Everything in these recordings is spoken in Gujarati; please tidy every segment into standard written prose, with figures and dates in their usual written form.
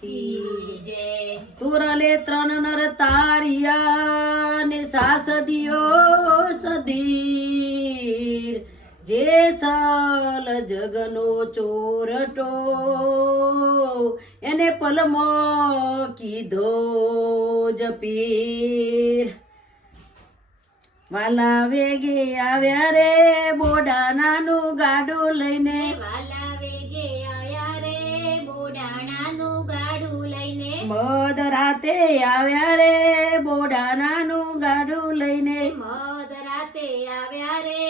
કી જય. તુરલે ત્રણ નર તારિયા ને સાસદીયો સધીર જે સલ જગનો ચોરટો એને પલમો કીધો જપીર વાલા વેગે આવ્યા રે બોડાનાનું ગાડું લઈને વાલા વેગે આવ્યા રે બોડાણાનું ગાડું લઈને મધ રાતે આવ્યા રે બોડાનાનું ગાડું લઈને મધરાતે આવ્યા રે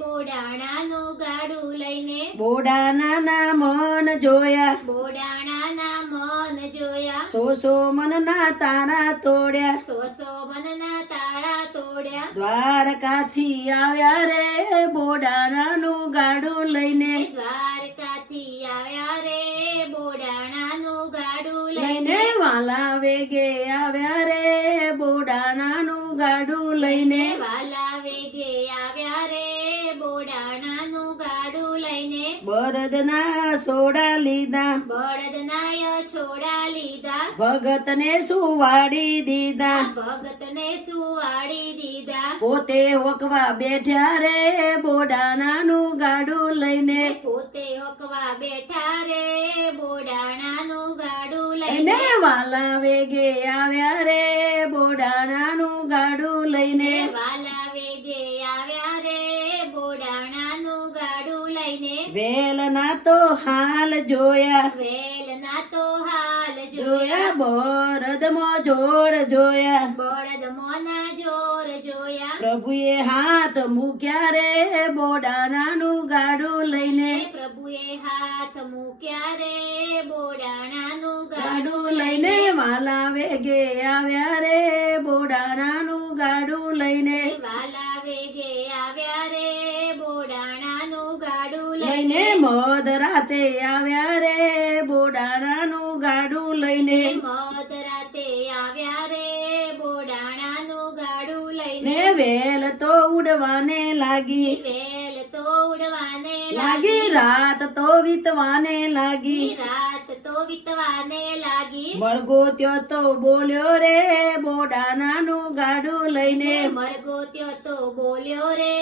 બોડાણાનું ગાડું લઈને બોડાનાના મન જોયા બોડાણાના મન જોયા સો મનના તારા તોડ્યા સો મનના તાળા તોડ્યા દ્વારકાથી આવ્યા રે બોડાનાનું ગાડું લઈને દ્વારકાથી આવ્યા રે બોડાણાનું ગાડું લઈને લઈને વાલા વેગે આવ્યા રે બોડાનાનું ગાડું લઈને વાલા વેગે આવ્યા રે બોડાણાનું ગાડું લઈને બળદના સોડા લીધા બળદનાય છોડા લીધા ભગતને સુવાડી દીધા ભગતને સુવાડી દીધા પોતે હોકવા બેઠ્યા રે બોડાનાનું ગાડું લઈને પોતે હોકવા બેઠા રે બોડાણાનું ગાડું લઈને લઈને વાલા વેગે આવ્યા રે બોડાનાનું ગાડું લઈને વાલા વેગે આવ્યા રે બોડાણાનું ગાડું લઈને વેલના તો હાલ જોયા વેલના તો હાલ જોયા જોયા બળદમાં જોડ જોયા બળદ મોના જોર જોયા પ્રભુએ હાથ મૂક્યા રે બોડાનાનું ગાડું લઈને પ્રભુએ હાથ મૂક્યા રે બોડાણાનું ગાડું લઈને વાલા વેગે આવ્યા રે બોડાનાનું ગાડું લઈને વાલા વેગે આવ્યા રે બોડાણાનું ગાડું લઈને લઈને મધ રાતે આવ્યા રે બોડાનાનું ગાડું લઈને મધરાતે આવ્યા રે બોડાણાનું ગાડું લઈને ને વેલ તો ઉડવાને લાગી વેલ તો ઉડવાને લાગી રાત તો વીતવાને લાગી રાત તો વીતવાને લાગી મરગો ત્યો તો બોલ્યો રે બોડાનાનું ગાડું લઈને મરગો ત્યો તો બોલ્યો રે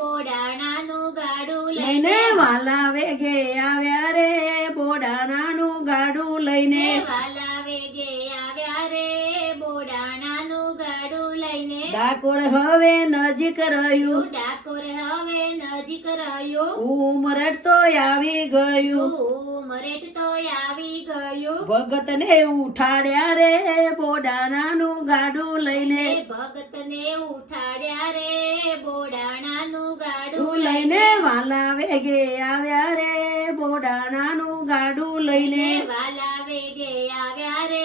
બોડાણાનું ગાડું લઈને લઈને વાલા વેગે આવ્યા રે બોડાનાનું ગાડું લઈને વાલા વેગે આવ્યા રે બોડાણાનું ગાડું લઈને ડાકોર હવે નજીક રહ્યું ડાકોર હવે નજીક રહ્યો ઉમરટ તો આવી ગયું ઉમરેઠ તો આવી ગયું ભગતને ઉઠાડ્યા રે બોડાનાનું ગાડું લઈને ભગતને ઉઠાડ્યા રે બોડાણાનું ગાડું તું લઈને વાલા વેગે આવ્યા રે બોડાનાનું ગાડું લઈને વાલા વેગે આવ્યા રે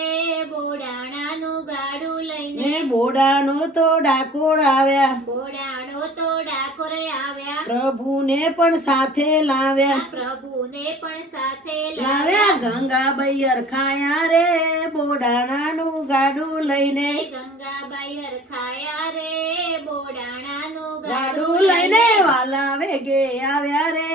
બોડાણાનું ગાડું લઈને ને બોડાનો તો ડાકોર આવ્યા બોડાણો તો ડાકોર આવ્યા પ્રભુને પણ સાથે લાવ્યા પ્રભુને પણ સાથે લાવ્યા ગંગાબાઈ અરખાયા રે બોડાનાનું ગાડું લઈને ગંગાબાઈ હરખાયા રે બોડાણાનું ગાડું લઈને વાલા વેગે આવ્યા રે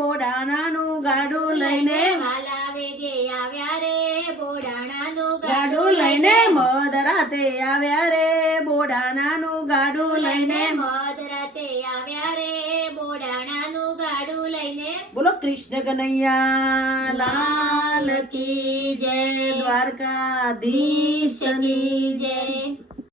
બોડાનાનું ગાડું લઈને વાલા વેગે આવ્યા રે બોડાણાનું ગાડું લઈને મધ રાતે આવ્યા રે બોડાનાનું ગાડું લઈને મધરાતે આવ્યા રે બોડાણાનું ગાડું લઈને બોલો કૃષ્ણ કનૈયા લાલ કી જય દ્વારકાધીશની જય